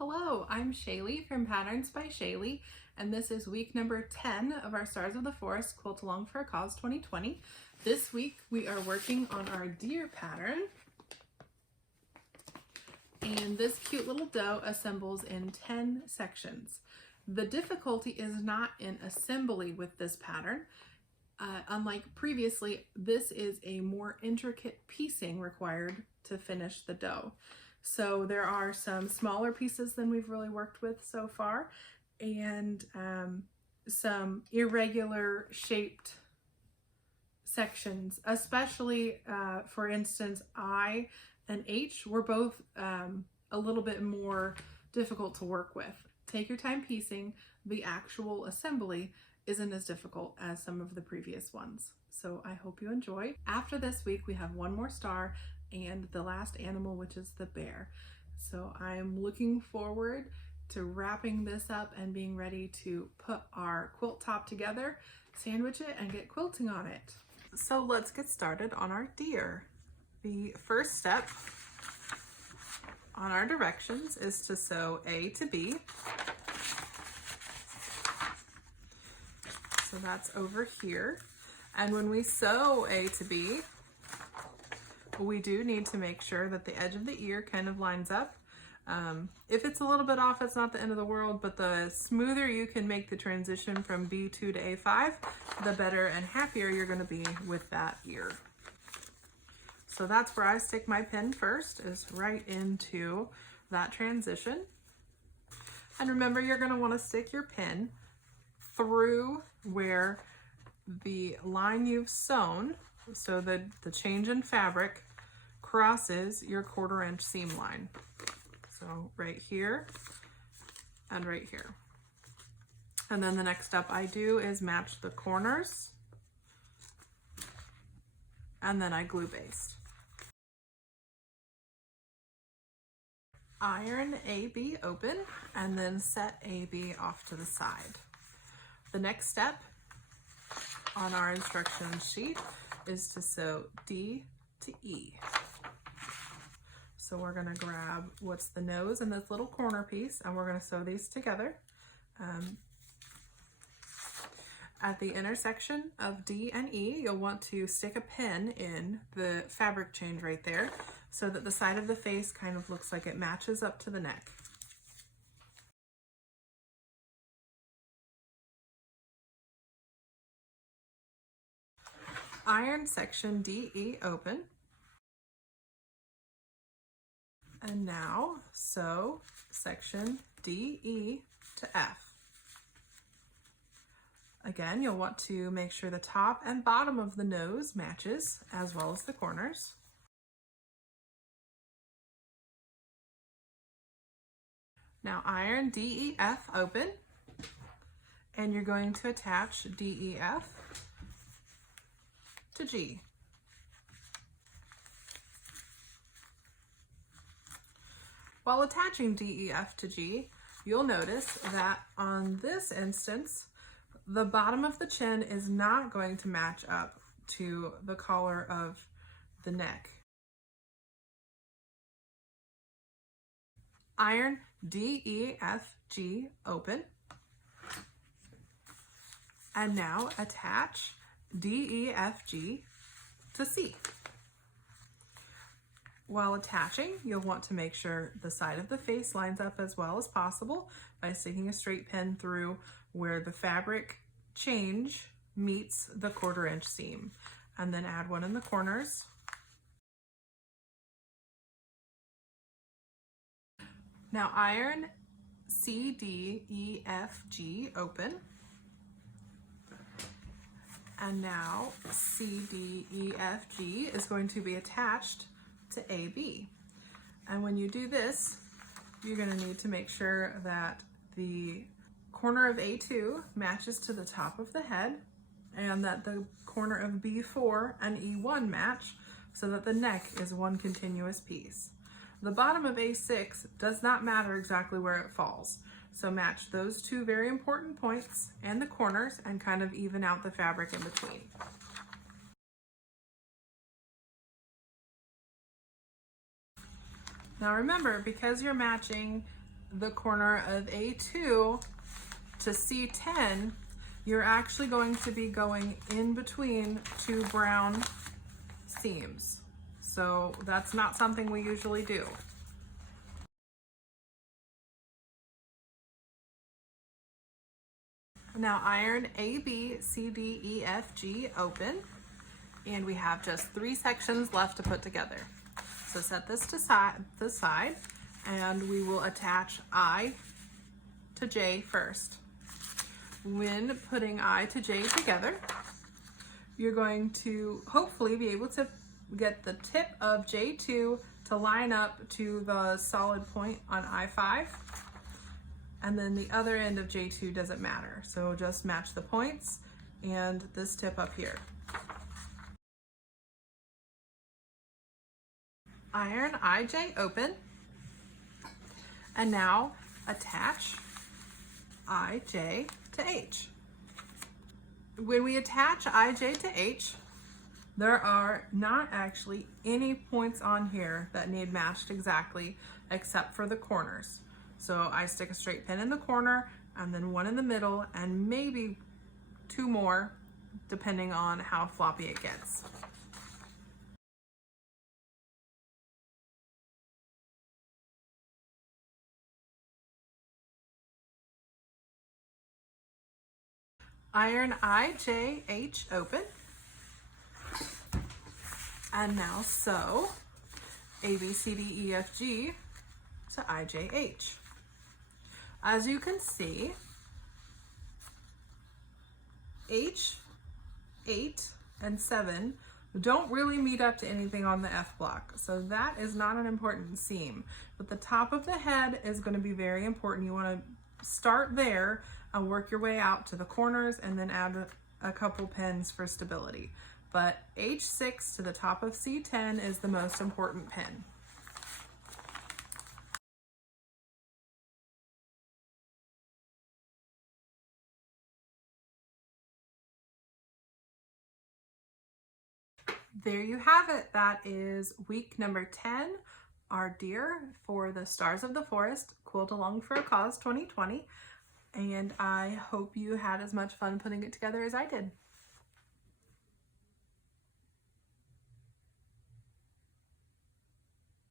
Hello, I'm Shaylee from Patterns by Shaylee, and this is week number 10 of our Stars of the Forest Quilt Along for a Cause 2020. This week we are working on our deer pattern, and this cute little doe assembles in 10 sections. The difficulty is not in assembly with this pattern. Unlike previously, this is a more intricate piecing required to finish the doe. So there are some smaller pieces than we've really worked with so far, and some irregular shaped sections, especially for instance, I and H were both a little bit more difficult to work with. Take your time piecing. The actual assembly isn't as difficult as some of the previous ones. So I hope you enjoy. After this week, we have one more star and the last animal, which is the bear. So I'm looking forward to wrapping this up and being ready to put our quilt top together, sandwich it, and get quilting on it. So let's get started on our deer. The first step on our directions is to sew A to B. So that's over here. And when we sew A to B, we do need to make sure that the edge of the ear kind of lines up. If it's a little bit off, it's not the end of the world, but the smoother you can make the transition from B2 to A5, the better and happier you're going to be with that ear. So that's where I stick my pin first, is right into that transition. And remember, you're going to want to stick your pin through where the line you've sewn, so the change in fabric crosses your 1/4 inch seam line. So right here and right here. And then the next step I do is match the corners, and then I glue baste. Iron AB open and then set AB off to the side. The next step on our instruction sheet is to sew D to E. So we're going to grab what's the nose and this little corner piece, and we're going to sew these together. At the intersection of D and E, you'll want to stick a pin in the fabric change right there so that the side of the face kind of looks like it matches up to the neck. Iron section DE open. And now sew section DE to F. Again, you'll want to make sure the top and bottom of the nose matches, as well as the corners. Now iron DEF open, and you're going to attach DEF to G. While attaching DEF to G, you'll notice that on this instance, the bottom of the chin is not going to match up to the collar of the neck. Iron DEFG open, and now attach DEFG to C. While attaching, you'll want to make sure the side of the face lines up as well as possible by sticking a straight pin through where the fabric change meets the 1/4 inch seam, and then add one in the corners. Now iron CDEFG open, and now CDEFG is going to be attached to AB. And when you do this, you're going to need to make sure that the corner of A2 matches to the top of the head, and that the corner of B4 and E1 match, so that the neck is one continuous piece. The bottom of A6 does not matter exactly where it falls, so match those two very important points and the corners and kind of even out the fabric in between. Now remember, because you're matching the corner of A2 to C10, you're actually going to be going in between two brown seams. So that's not something we usually do. Now iron A, B, C, D, E, F, G open, and we have just 3 sections left to put together. So set this to the side, and we will attach I to J first. When putting I to J together, you're going to hopefully be able to get the tip of J2 to line up to the solid point on I5, and then the other end of J2 doesn't matter. So just match the points and this tip up here. Iron IJ open, and now attach IJ to H. When we attach IJ to H, there are not actually any points on here that need matched exactly except for the corners. So I stick a straight pin in the corner and then one in the middle and maybe 2 more depending on how floppy it gets. Iron IJH open, and now sew ABCDEFG to IJH. As you can see, H, 8, and 7 don't really meet up to anything on the F block, so that is not an important seam. But the top of the head is going to be very important. You want to start there and work your way out to the corners and then add a couple pins for stability. But H6 to the top of C10 is the most important pin. There you have it. That is week number 10, our deer for the Stars of the Forest Quilt Along for a Cause 2020. And I hope you had as much fun putting it together as I did.